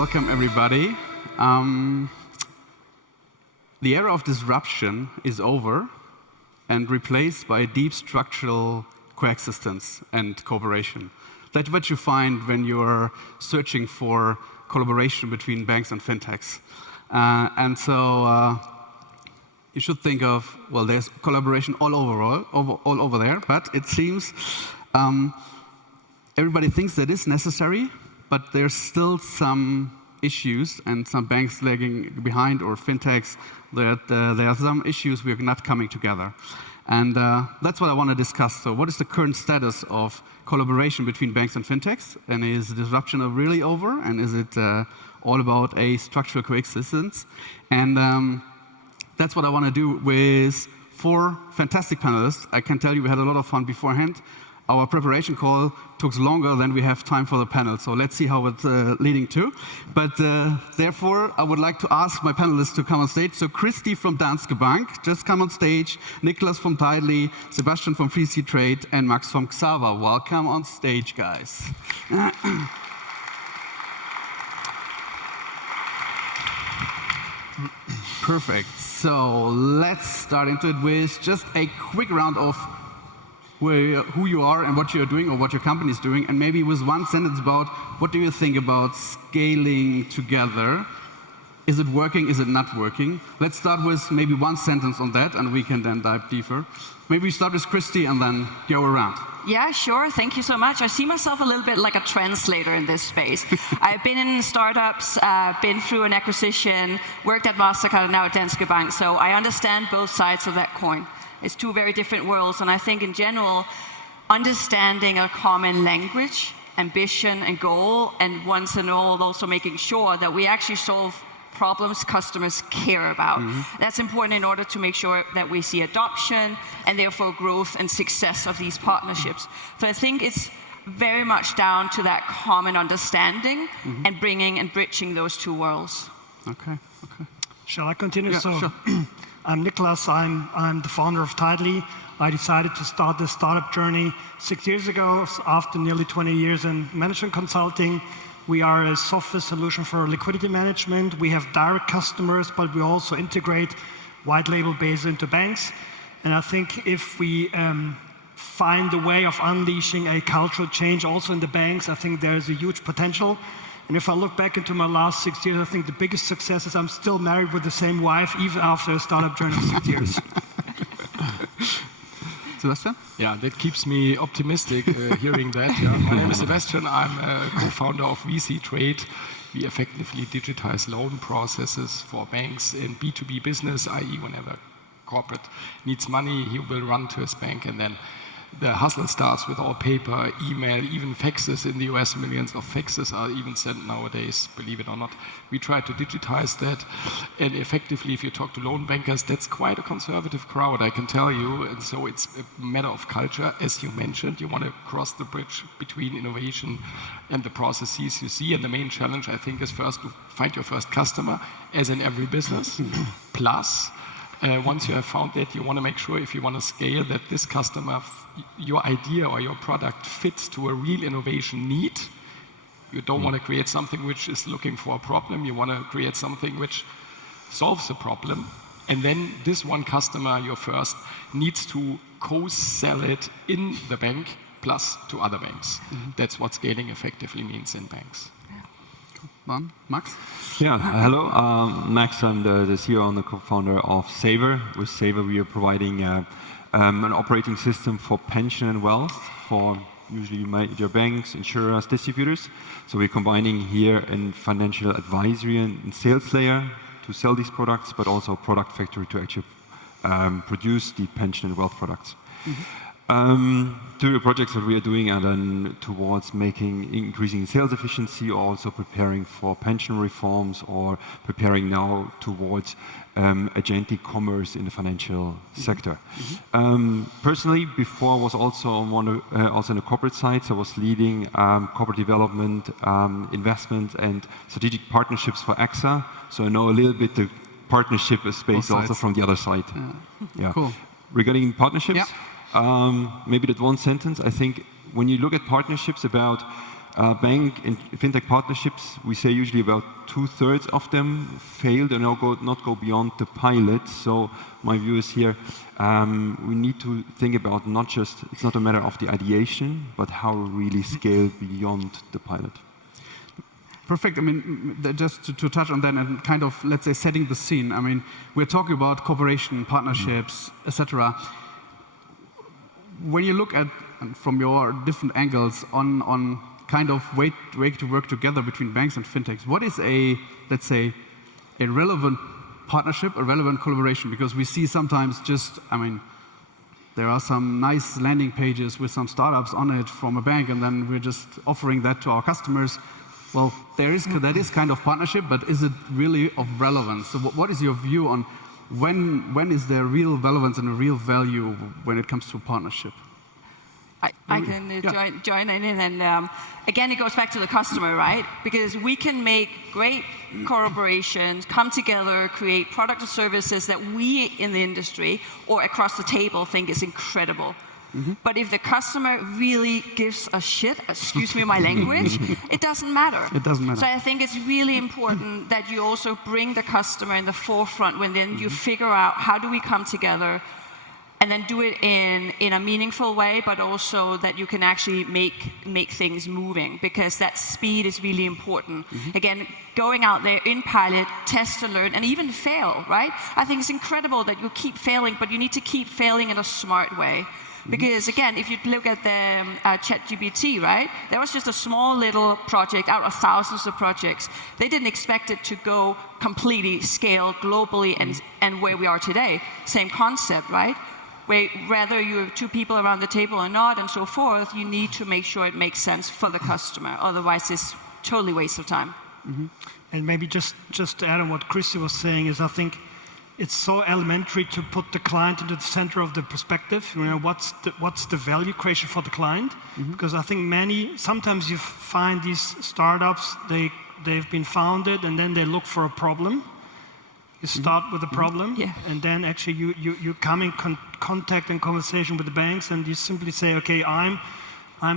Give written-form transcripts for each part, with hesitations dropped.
welcome everybody. The era of disruption is over and replaced by deep structural coexistence and cooperation. That's what you find when you're searching for collaboration between banks and fintechs. And so you should think of, well, there's collaboration all over there, but it seems everybody thinks that is necessary, but there's still some issues and some banks lagging behind or fintechs that there are some issues we are not coming together. And that's what I want to discuss. So what is the current status of collaboration between banks and fintechs? And is disruption really over? And is it all about a structural coexistence? And that's what I want to do with 4 fantastic panelists. I can tell you we had a lot of fun beforehand. Our preparation call took longer than we have time for the panel, so let's see how it's leading to. But therefore, I would like to ask my panelists to come on stage. So Christie from Danske Bank, just come on stage. Niclas from Tidely, Sebastian from Christie H, and Max from Xaver. Welcome on stage, guys. Perfect. So let's start into it with just a quick round of who you are and what you're doing or what your company is doing, and maybe with one sentence about what do you think about scaling together? Is it working? Is it not working? Let's start with maybe one sentence on that, and we can then dive deeper. Maybe we start with Christie and then go around. Yeah, sure. Thank you so much. I see myself a little bit like a translator in this space. I've been in startups, been through an acquisition, worked at MasterCard, and now at Danske Bank, so I understand both sides of that coin. It's 2 very different worlds, and I think in general, understanding a common language, ambition and goal, and once and all also making sure that we actually solve problems customers care about. That's important in order to make sure that we see adoption and therefore growth and success of these partnerships. So I think it's very much down to that common understanding and bringing and bridging those 2 worlds. Okay. Shall I continue? Yeah, sure. I'm Niclas, I'm the founder of Tidely. I decided to start this startup journey 6 years ago after nearly 20 years in management consulting. We are a software solution for liquidity management. We have direct customers, but we also integrate white label based into banks. And I think if we find a way of unleashing a cultural change also in the banks, I think there's a huge potential. And if I look back into my last 6 years, I think the biggest success is I'm still married with the same wife, even after a startup journey of 6 years. Sebastian? Yeah, that keeps me optimistic hearing that. Yeah. My name is Sebastian. I'm a co-founder of VC Trade. We effectively digitize loan processes for banks in B2B business, i.e. whenever corporate needs money, he will run to his bank, and then the hustle starts with all paper, email, even faxes. In the US, millions of faxes are even sent nowadays, believe it or not. We try to digitize that, and effectively, if you talk to loan bankers, that's quite a conservative crowd, I can tell you, and so it's a matter of culture. As you mentioned, you want to cross the bridge between innovation and the processes you see, and the main challenge, I think, is first to find your first customer, as in every business, plus once you have found that, you want to make sure, if you want to scale, that this customer, your idea or your product fits to a real innovation need. You don't want to create something which is looking for a problem. You want to create something which solves a problem. And then this one customer, your first, needs to co-sell it in the bank plus to other banks. That's what scaling effectively means in banks. Max? Yeah, hello, Max. I'm the CEO and the co-founder of Xaver. With Xaver, we are providing an operating system for pension and wealth for usually major banks, insurers, distributors. So we're combining here in financial advisory and sales layer to sell these products, but also a product factory to actually produce the pension and wealth products. Two projects that we are doing are then towards increasing sales efficiency, also preparing for pension reforms, or preparing now towards agentic commerce in the financial sector. Personally, before I was also on also on the corporate side, so I was leading corporate development, investment, and strategic partnerships for AXA. So I know a little bit the partnership space also from the other side. Yeah. Cool. Regarding partnerships. Maybe that one sentence, I think when you look at partnerships about bank and fintech partnerships, we say usually about 2/3 of them failed and not go beyond the pilot. So my view is here, we need to think about it's not a matter of the ideation, but how we really scale beyond the pilot. Perfect. I mean, just to touch on that and kind of, let's say, setting the scene. I mean, we're talking about cooperation, partnerships, etc. When you look at, from your different angles on kind of way to work together between banks and fintechs, what is let's say, a relevant partnership, a relevant collaboration? Because we see sometimes there are some nice landing pages with some startups on it from a bank, and then we're just offering that to our customers. Well, that is kind of partnership, but is it really of relevance? So what is your view on when is there real relevance and a real value when it comes to partnership? I can join in, and again, it goes back to the customer, right? Because we can make great collaborations, come together, create product or services that we in the industry or across the table think is incredible. But if the customer really gives a shit, excuse me my language, it doesn't matter. It doesn't matter. So I think it's really important that you also bring the customer in the forefront when then you figure out how do we come together and then do it in a meaningful way, but also that you can actually make things moving, because that speed is really important. Again, going out there in pilot, test and learn, and even fail, right? I think it's incredible that you keep failing, but you need to keep failing in a smart way. Because again, if you look at the ChatGPT, right? There was just a small little project out of thousands of projects. They didn't expect it to go completely scale globally and where we are today. Same concept, right? Whether you have two people around the table or not and so forth, you need to make sure it makes sense for the customer. Otherwise, it's totally waste of time. And maybe just to add on what Christie was saying is, I think it's so elementary to put the client into the center of the perspective. You know, what's the value creation for the client? Because I think sometimes you find these startups, they've been founded and then they look for a problem. You start with a problem, and then actually you come in contact and conversation with the banks, and you simply say, okay, I'm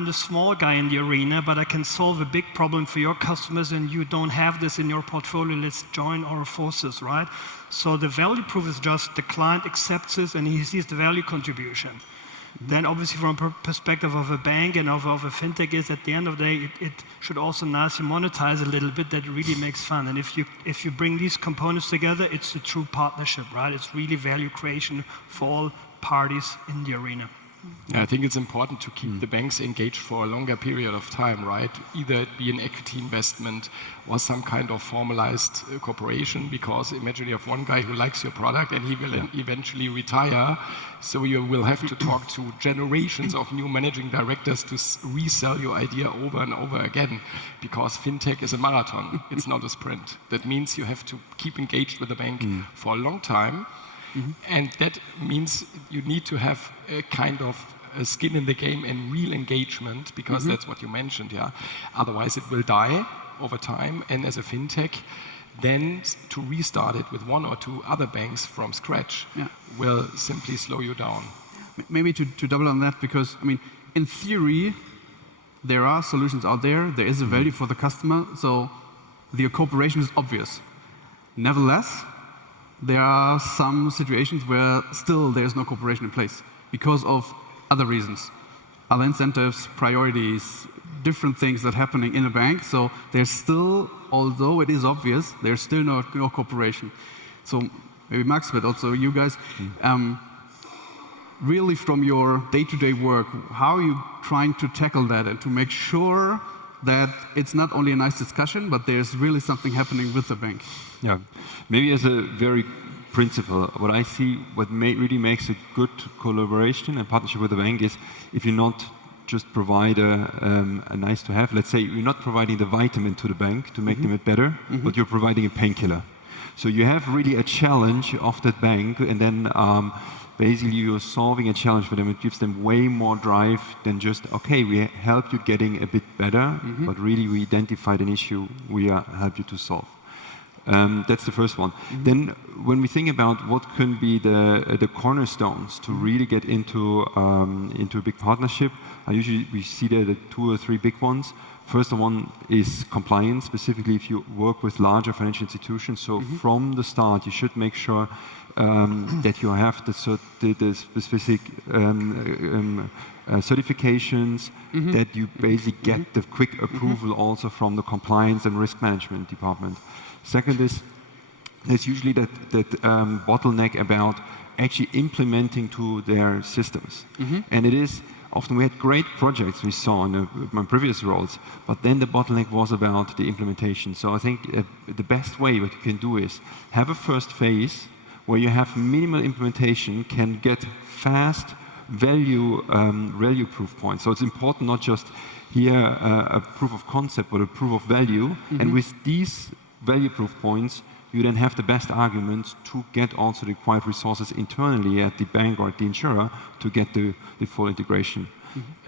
the small guy in the arena, but I can solve a big problem for your customers, and you don't have this in your portfolio. Let's join our forces, right? So the value proof is just the client accepts this, and he sees the value contribution. Then obviously from a perspective of a bank and of a fintech is, at the end of the day, it should also nicely monetize a little bit, that really makes fun. And if you bring these components together, it's a true partnership, right? It's really value creation for all parties in the arena. Yeah, I think it's important to keep the banks engaged for a longer period of time, right? Either it be an equity investment or some kind of formalized cooperation, because imagine you have one guy who likes your product and he will eventually retire, so you will have to talk to generations of new managing directors to resell your idea over and over again, because fintech is a marathon, it's not a sprint. That means you have to keep engaged with the bank for a long time. And that means you need to have a kind of a skin in the game and real engagement, because that's what you mentioned, yeah. Otherwise it will die over time, and as a fintech, then to restart it with one or two other banks from scratch will simply slow you down. Maybe to double on that, because I mean, in theory, there are solutions out there. There is a value for the customer, so the cooperation is obvious. Nevertheless, there are some situations where still there's no cooperation in place because of other reasons, other incentives, priorities, different things that are happening in a bank. So there's still, although it is obvious, there's still no cooperation. So maybe Max, but also you guys, really from your day-to-day work, how are you trying to tackle that and to make sure that it's not only a nice discussion, but there's really something happening with the bank? Yeah, maybe as a very principle, what I see, what really makes a good collaboration and partnership with the bank is if you not just provide a nice to have, let's say you're not providing the vitamin to the bank to make them better, but you're providing a painkiller. So you have really a challenge of that bank, and then basically you're solving a challenge for them. It gives them way more drive than just, okay, we help you getting a bit better, but really we identified an issue we help you to solve. That's the first one. Then when we think about what can be the cornerstones to really get into a big partnership, usually we see there the 2 or 3 big ones. First one is compliance, specifically if you work with larger financial institutions. So from the start, you should make sure that you have the specific certifications, that you basically get the quick approval also from the compliance and risk management department. Second is, there's usually that bottleneck about actually implementing to their systems. And it is, often we had great projects we saw in my previous roles, but then the bottleneck was about the implementation. So I think the best way what you can do is have a first phase where you have minimal implementation, can get fast value proof points. So it's important not just here a proof of concept, but a proof of value. And with these value proof points, you then have the best arguments to get also the required resources internally at the bank or at the insurer to get the full integration.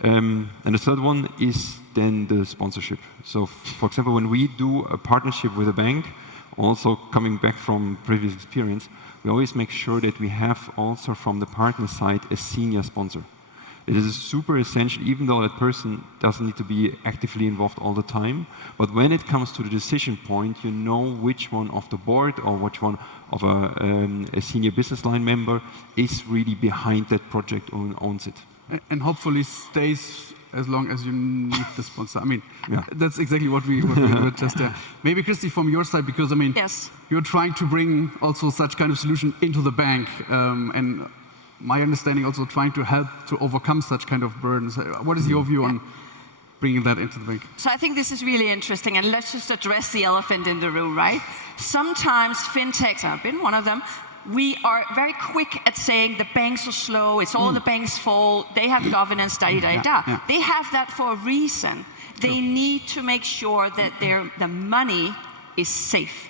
And the third one is then the sponsorship. So for example, when we do a partnership with a bank, also coming back from previous experience, we always make sure that we have also from the partner side a senior sponsor. It is super essential, even though that person doesn't need to be actively involved all the time. But when it comes to the decision point, you know which one of the board or which one of a senior business line member is really behind that project and owns it. And hopefully stays as long as you need the sponsor. I mean, that's exactly what we were just there. Maybe Christie, from your side, because I mean, you're trying to bring also such kind of solution into the bank, and my understanding also trying to help to overcome such kind of burdens. What is your view on bringing that into the bank? So I think this is really interesting, and let's just address the elephant in the room, right? Sometimes fintechs, and I've been one of them, we are very quick at saying the banks are slow, it's all the bank's fault, they have governance, da-da-da-da. They have that for a reason. They need to make sure that the money is safe,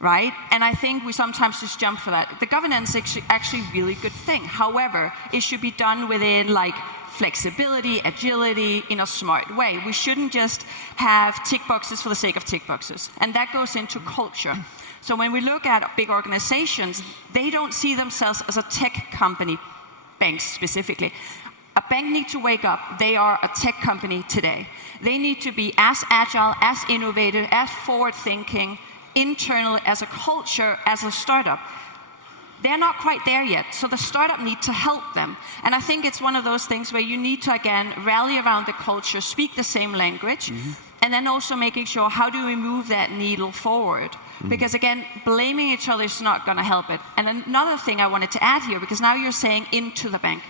right? And I think we sometimes just jump for that. The governance is actually a really good thing. However, it should be done within like flexibility, agility, in a smart way. We shouldn't just have tick boxes for the sake of tick boxes. And that goes into culture. So when we look at big organizations, they don't see themselves as a tech company, banks specifically. A bank needs to wake up. They are a tech company today. They need to be as agile, as innovative, as forward-thinking, internal as a culture, as a startup. They're not quite there yet, so the startup needs to help them. And I think it's one of those things where you need to, again, rally around the culture, speak the same language, and then also making sure, how do we move that needle forward? Because again, blaming each other is not going to help it. And another thing I wanted to add here, because now you're saying into the bank.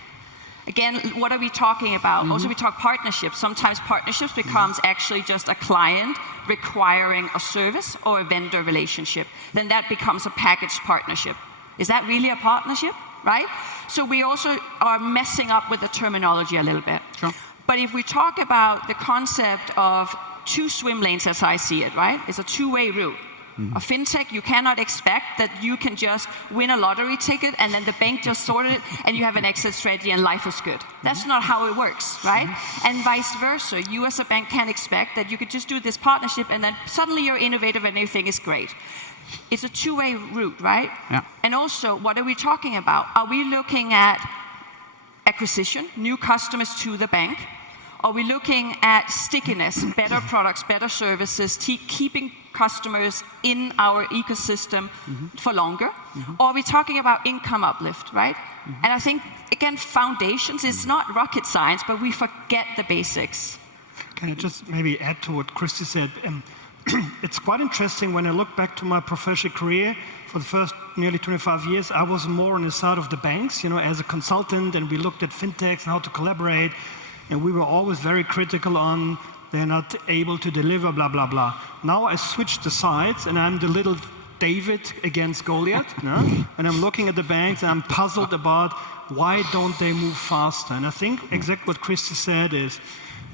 Again, what are we talking about? Also, we talk partnerships. Sometimes partnerships becomes actually just a client requiring a service or a vendor relationship. Then that becomes a packaged partnership. Is that really a partnership, right? So we also are messing up with the terminology a little bit. Sure. But if we talk about the concept of 2 swim lanes as I see it, right? It's a 2-way route. A fintech, you cannot expect that you can just win a lottery ticket and then the bank just sorted it and you have an exit strategy and life is good. That's not how it works, right? And vice versa. You as a bank can't expect that you could just do this partnership and then suddenly you're innovative and everything is great. It's a 2-way route, right? Yeah. And also, what are we talking about? Are we looking at acquisition, new customers to the bank? Are we looking at stickiness, better products, better services, keeping customers in our ecosystem for longer? Or are we talking about income uplift, right? And I think, again, foundations is not rocket science, but we forget the basics. Can I just maybe add to what Christie said? It's quite interesting when I look back to my professional career. For the first nearly 25 years, I was more on the side of the banks, as a consultant, and we looked at fintechs and how to collaborate. And we were always very critical on they're not able to deliver, blah, blah, blah. Now I switched the sides, and I'm the little David against Goliath. And I'm looking at the banks, and I'm puzzled about why don't they move faster. And I think exactly what Christie said is,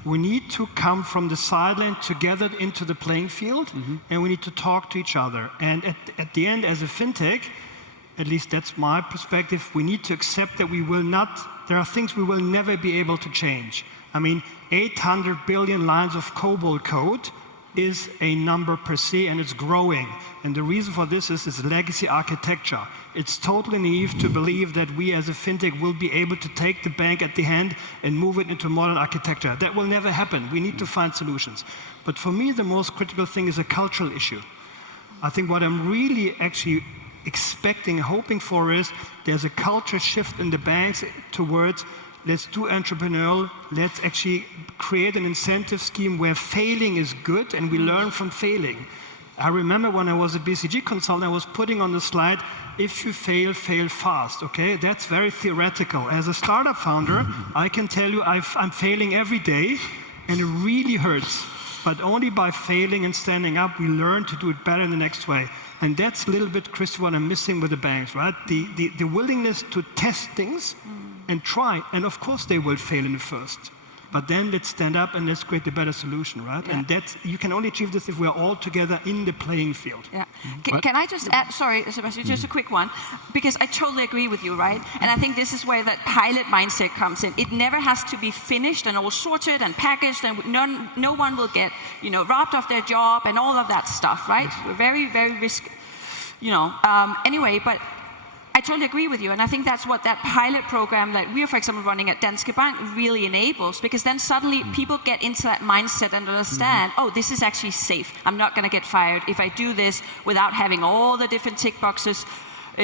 we need to come from the sideline together into the playing field, and we need to talk to each other. And at the end, as a fintech, at least that's my perspective, we need to accept that there are things we will never be able to change. I mean, 800 billion lines of COBOL code, is a number per se, and it's growing. And the reason for this is legacy architecture. It's totally naive to believe that we as a fintech will be able to take the bank at the hand and move it into modern architecture. That will never happen. We need to find solutions. But for me, the most critical thing is a cultural issue. I think what I'm really actually expecting, hoping for is there's a culture shift in the banks towards let's do entrepreneurial, let's actually create an incentive scheme where failing is good and we learn from failing. I remember when I was a BCG consultant, I was putting on the slide, if you fail, fail fast, okay? That's very theoretical. As a startup founder, I can tell you I'm failing every day and it really hurts. But only by failing and standing up, we learn to do it better in the next way. And that's a little bit, Christie, what I'm missing with the banks, right? The willingness to test things and try. And of course they will fail in the first. But then let's stand up and let's create a better solution, right? Yeah. And that's, you can only achieve this if we're all together in the playing field. Yeah. Can I just add, sorry, Sebastian, just a quick one, because I totally agree with you, right? And I think this is where that pilot mindset comes in. It never has to be finished and all sorted and packaged, and no one will get, robbed of their job and all of that stuff, right? Yes. We're very, very anyway, but I totally agree with you, and I think that's what that pilot program that we're, for example, running at Danske Bank really enables, because then suddenly people get into that mindset and understand, oh, this is actually safe. I'm not going to get fired if I do this without having all the different tick boxes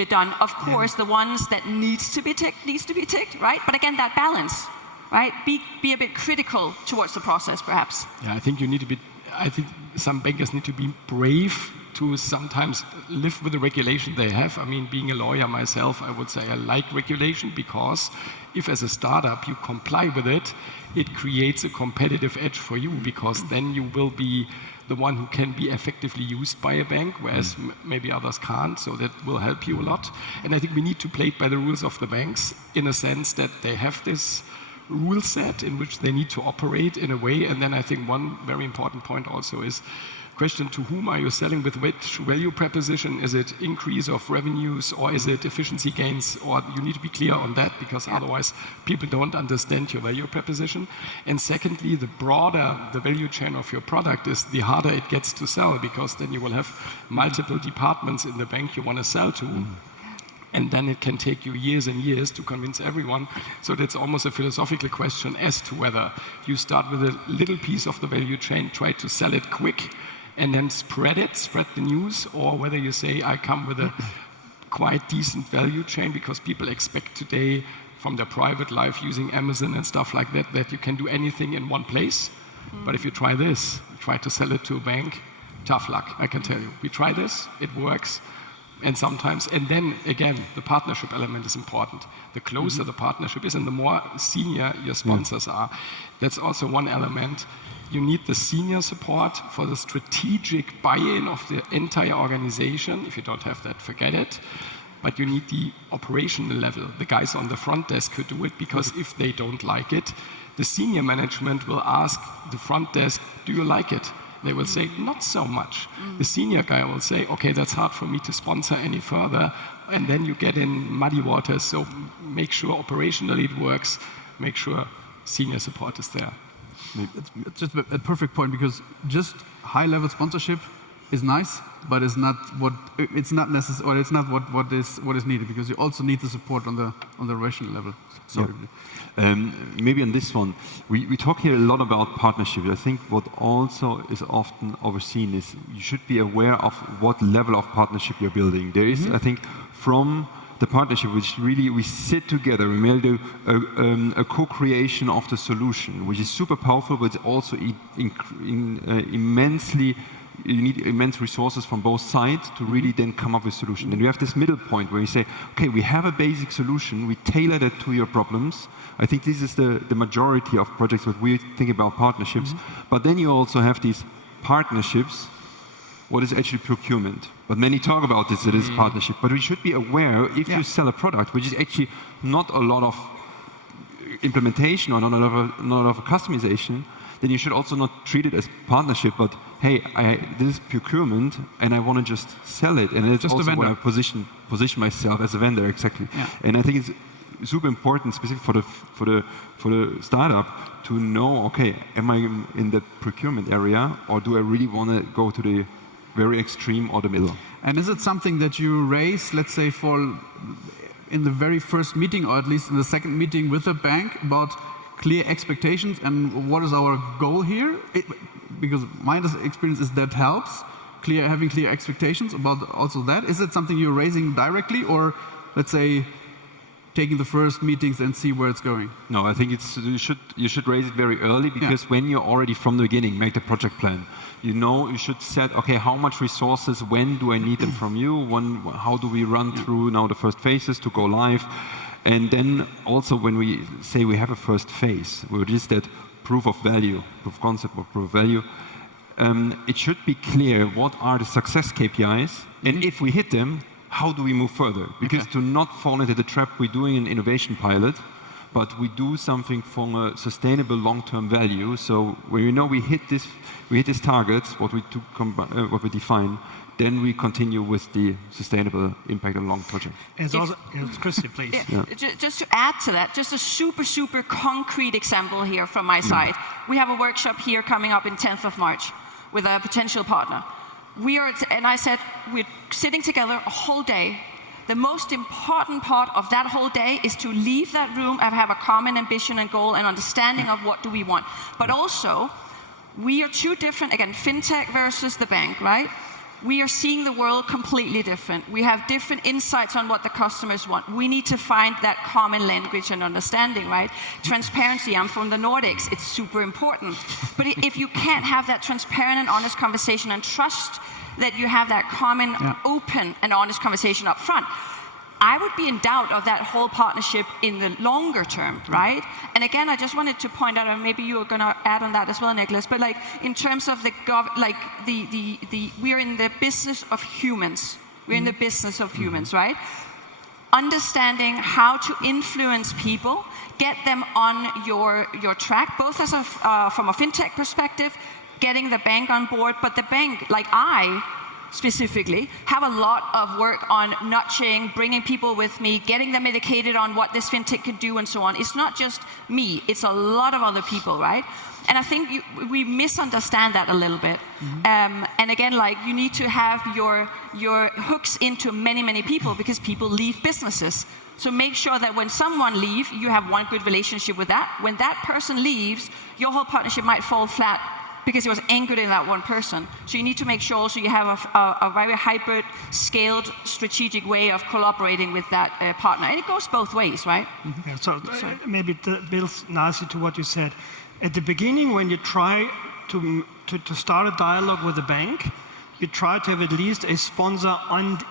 done. Of course, the ones that needs to be ticked, right? But again, that balance, right? Be a bit critical towards the process, perhaps. Yeah, I think I think some bankers need to be brave to sometimes live with the regulation they have. I mean, being a lawyer myself, I would say I like regulation because if as a startup you comply with it, it creates a competitive edge for you, because then you will be the one who can be effectively used by a bank, whereas maybe others can't, so that will help you a lot. And I think we need to play it by the rules of the banks in a sense that they have this rule set in which they need to operate in a way. And then I think one very important point also is question, to whom are you selling, with which value proposition? Is it increase of revenues or is it efficiency gains? Or you need to be clear on that, because otherwise people don't understand your value proposition. And secondly, the broader the value chain of your product is, the harder it gets to sell, because then you will have multiple departments in the bank you want to sell to. And then it can take you years and years to convince everyone. So that's almost a philosophical question as to whether you start with a little piece of the value chain, try to sell it quick, and then spread the news, or whether you say, I come with a quite decent value chain, because people expect today from their private life using Amazon and stuff like that, that you can do anything in one place. But if you try this, try to sell it to a bank, tough luck, I can tell you. We try this, it works. And sometimes, and then again, the partnership element is important. The closer the partnership is and the more senior your sponsors are, that's also one element. You need the senior support for the strategic buy-in of the entire organization. If you don't have that, forget it. But you need the operational level. The guys on the front desk could do it, because if they don't like it, the senior management will ask the front desk, do you like it? They will say, not so much. The senior guy will say, okay, that's hard for me to sponsor any further. And then you get in muddy waters. So make sure operationally it works. Make sure senior support is there. It's just a perfect point, because just high-level sponsorship is nice, but it's not necessary, or it's not what is needed, because you also need the support on the operational level. Sorry. Maybe on this one, we talk here a lot about partnership. I think what also is often overseen is you should be aware of what level of partnership you're building. There is, I think, from the partnership, which really we sit together, we may do a co-creation of the solution, which is super powerful, but it's also immensely, you need immense resources from both sides to really then come up with a solution. And you have this middle point where you say, okay, we have a basic solution, we tailor that to your problems. I think this is the majority of projects that we think about partnerships. But then you also have these partnerships, what is actually procurement. But many talk about this, it is partnership. But we should be aware, if you sell a product, which is actually not a lot of implementation or not a lot of customization, then you should also not treat it as partnership, but hey, this is procurement, and I want to just sell it. And it's just also where I position myself as a vendor, exactly. Yeah. And I think it's super important, specific for the startup, to know, okay, am I in the procurement area, or do I really want to go to the very extreme or the middle? And is it something that you raise, let's say, in the very first meeting, or at least in the second meeting with the bank, about clear expectations and what is our goal here? Because my experience is that helps, having clear expectations about also that. Is it something you're raising directly, or let's say taking the first meetings and see where it's going? No, I think you should raise it very early, because when you already from the beginning make the project plan, you should set, okay, how much resources, when do I need them from you, how do we run through now the first phases to go live, and then also when we say we have a first phase, which is that proof of value, proof of concept or proof of value, it should be clear what are the success KPIs, and if we hit them, how do we move further? Because to not fall into the trap, we're doing an innovation pilot, but we do something from a sustainable long-term value. So when we hit these targets, what we define, then we continue with the sustainable impact on long project. Christie, please. Just to add to that, just a super, super concrete example here from my side. We have a workshop here coming up in 10th of March with a potential partner. And I said, we're sitting together a whole day. The most important part of that whole day is to leave that room and have a common ambition and goal and understanding of what do we want. But also, we are two different, again, fintech versus the bank, right? We are seeing the world completely different. We have different insights on what the customers want. We need to find that common language and understanding, right? Transparency, I'm from the Nordics, it's super important. But if you can't have that transparent and honest conversation and trust that you have that common, open and honest conversation up front, I would be in doubt of that whole partnership in the longer term, right? And again, I just wanted to point out, and maybe you are going to add on that as well, Niclas, but like in terms of we are in the business of humans. We're in the business of humans, right? Understanding how to influence people, get them on your track, both as from a fintech perspective, getting the bank on board, but the bank, like I specifically, have a lot of work on nudging, bringing people with me, getting them educated on what this fintech could do and so on. It's not just me, it's a lot of other people, right? And I think we misunderstand that a little bit. And again, like you need to have your hooks into many, many people because people leave businesses. So make sure that when someone leaves, you have one good relationship with that. When that person leaves, your whole partnership might fall flat because it was anchored in that one person. So you need to make sure also you have a very hybrid, scaled, strategic way of collaborating with that partner. And it goes both ways, right? So maybe it builds nicely to what you said. At the beginning, when you try to start a dialogue with a bank, you try to have at least a sponsor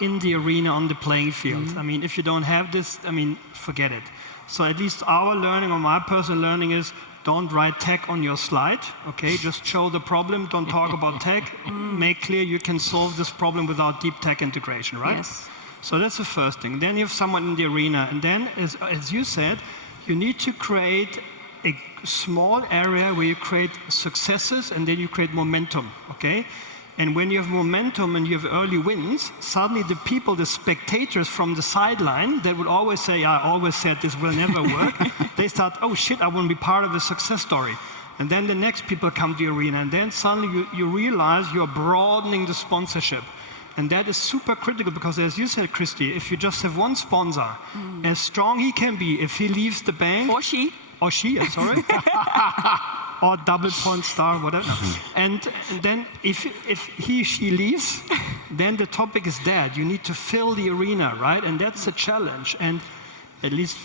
in the arena, on the playing field. I mean, if you don't have this, I mean, forget it. So at least our learning, or my personal learning is, don't write tech on your slide, okay? Just show the problem, don't talk about tech. Make clear you can solve this problem without deep tech integration, right? Yes. So that's the first thing. Then you have someone in the arena, and then, as you said, you need to create a small area where you create successes, and then you create momentum, okay? And when you have momentum and you have early wins, suddenly the people, the spectators from the sideline that would always say, I always said this will never work, they start, oh shit, I want to be part of the success story. And then the next people come to the arena, and then suddenly you realize you're broadening the sponsorship. And that is super critical because, as you said, Christie, if you just have one sponsor, as strong he can be, if he leaves the bank... Or she, sorry. Or double point star, whatever. And then if she leaves, then the topic is dead. You need to fill the arena, right? And that's a challenge. And at least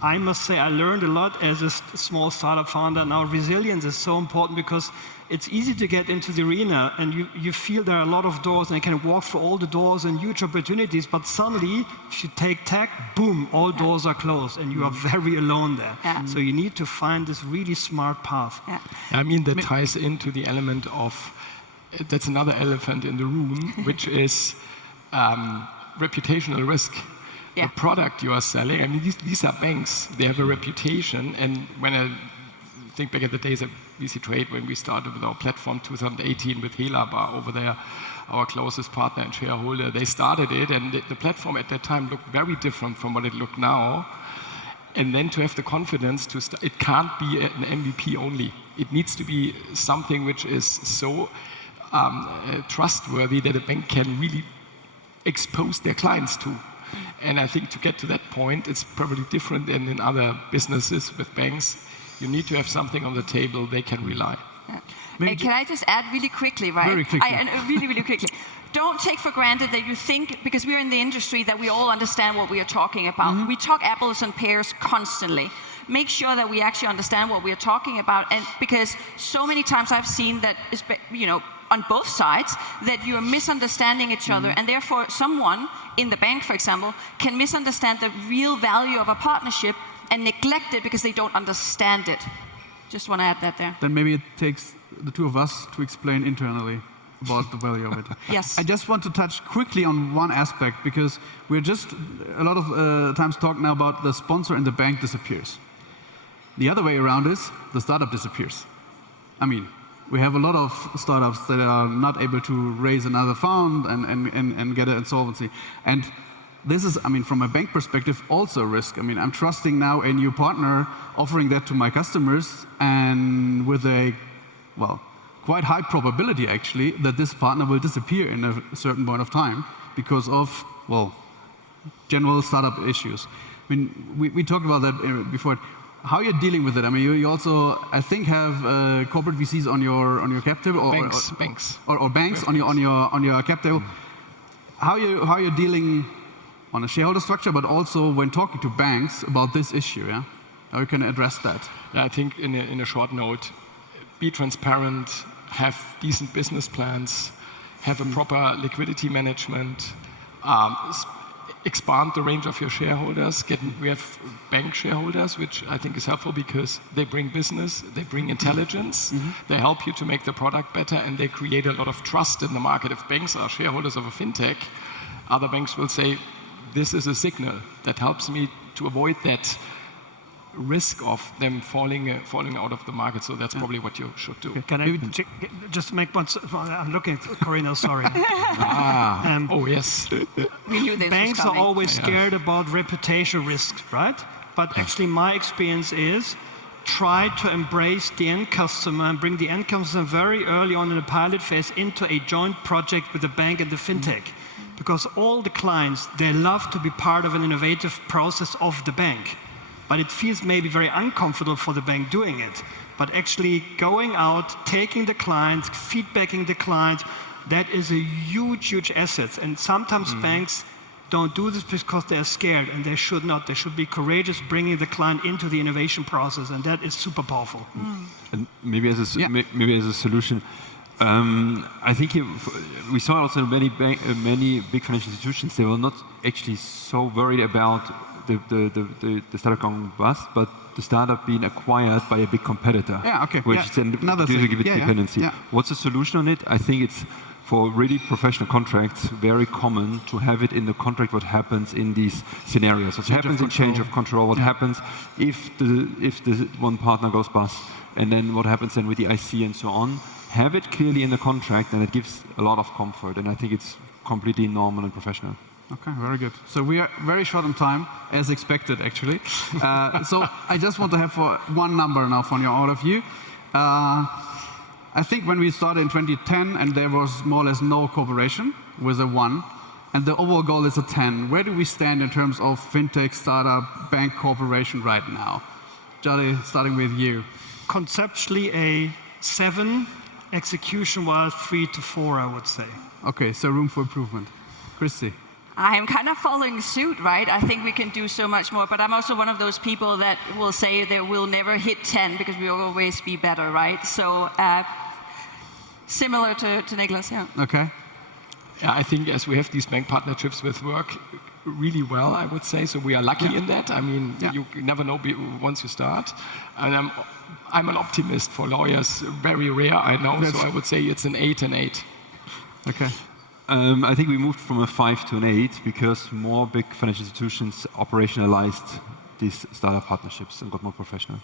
I must say I learned a lot as a small startup founder. Now resilience is so important because it's easy to get into the arena and you feel there are a lot of doors and you can walk through all the doors and huge opportunities, but suddenly if you take tech, boom, all doors are closed and you are very alone there. So you need to find this really smart path. I mean, that ties into the element of, that's another elephant in the room, which is reputational risk. The product you are selling, I mean, these are banks, they have a reputation, and when I think back at the days at VC Trade when we started with our platform 2018 with Helaba over there, our closest partner and shareholder, they started it, and the platform at that time looked very different from what it looked now. and then to have the confidence to start. It can't be an MVP only. It needs to be something which is so trustworthy that a bank can really expose their clients to. And I think to get to that point, it's probably different than in other businesses with banks. You need to have something on the table they can rely. Yeah. Can I just add really quickly, right? Very quickly. Really quickly. Don't take for granted that you think, because we're in the industry, that we all understand what we are talking about. We talk apples and pears constantly. Make sure that we actually understand what we are talking about, and because so many times I've seen that, on both sides, that you are misunderstanding each other, and therefore someone in the bank, for example, can misunderstand the real value of a partnership and neglect it because they don't understand it. Just want to add that there. Then maybe it takes the two of us to explain internally about the value of it. Yes. I just want to touch quickly on one aspect, because we're just a lot of times talk now about the sponsor and the bank disappears. The other way around is the startup disappears. I mean, we have a lot of startups that are not able to raise another fund and get an insolvency. And this is, from a bank perspective, also a risk. I'm trusting now a new partner, offering that to my customers, and with a, quite high probability actually, that this partner will disappear in a certain point of time because of, general startup issues. We talked about that before. How you're dealing with it? You also, I think, have corporate VCs on your cap table, or banks on your cap table. How you're dealing on a shareholder structure, but also when talking to banks about this issue? Yeah, how you can address that? Yeah, I think in a short note, be transparent, have decent business plans, have a proper liquidity management. Expand the range of your shareholders. We have bank shareholders, which I think is helpful because they bring business, they bring intelligence, they help you to make the product better, and they create a lot of trust in the market. If banks are shareholders of a fintech, other banks will say, this is a signal that helps me to avoid that risk of them falling out of the market. So that's probably what you should do. Can I just make one? I'm looking at Corinna, sorry. Oh, yes. We knew this Banks was are coming. always scared about reputation risks, right? But actually my experience is try to embrace the end customer and bring the end customer very early on in the pilot phase into a joint project with the bank and the fintech. Because all the clients, they love to be part of an innovative process of the bank. But it feels maybe very uncomfortable for the bank doing it. But actually going out, taking the clients, feedbacking the clients, that is a huge, huge asset. And sometimes banks don't do this because they're scared, and they should not. They should be courageous, bringing the client into the innovation process, and that is super powerful. And maybe as a solution, I think we saw also many big financial institutions. They were not actually so worried about the startup going bust, but the startup being acquired by a big competitor. Yeah, okay. Which then gives a bit dependency. Yeah. What's the solution on it? I think it's, for really professional contracts, very common to have it in the contract what happens in these scenarios. What happens in change of control, what happens if the one partner goes bust, and then what happens then with the IC and so on. Have it clearly in the contract, and it gives a lot of comfort, and I think it's completely normal and professional. Okay, very good. So we are very short on time, as expected, actually. So I just want to have one number now from all of you. I think when we started in 2010, and there was more or less no cooperation, with a 1, and the overall goal is a 10. Where do we stand in terms of fintech, startup, bank cooperation right now? Jolly, starting with you. Conceptually a 7, execution was 3 to 4, I would say. Okay, so room for improvement. Christie. I am kind of following suit, right? I think we can do so much more, but I'm also one of those people that will say that we'll never hit 10 because we will always be better, right? So similar to Niclas, yeah. Okay. Yeah, I think as we have these bank partnerships with work really well, I would say. So we are lucky in that. You never know once you start. And I'm an optimist. For lawyers, very rare, I know. So I would say it's an 8 and 8. Okay. I think we moved from a 5 to an 8 because more big financial institutions operationalized these startup partnerships and got more professional.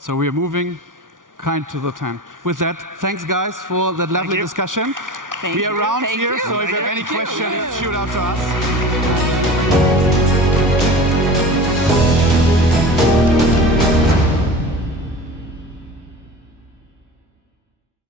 So we are moving kind to the 10. With that, thanks guys for that lovely discussion. We are around here, so if you have any questions, shoot out to us.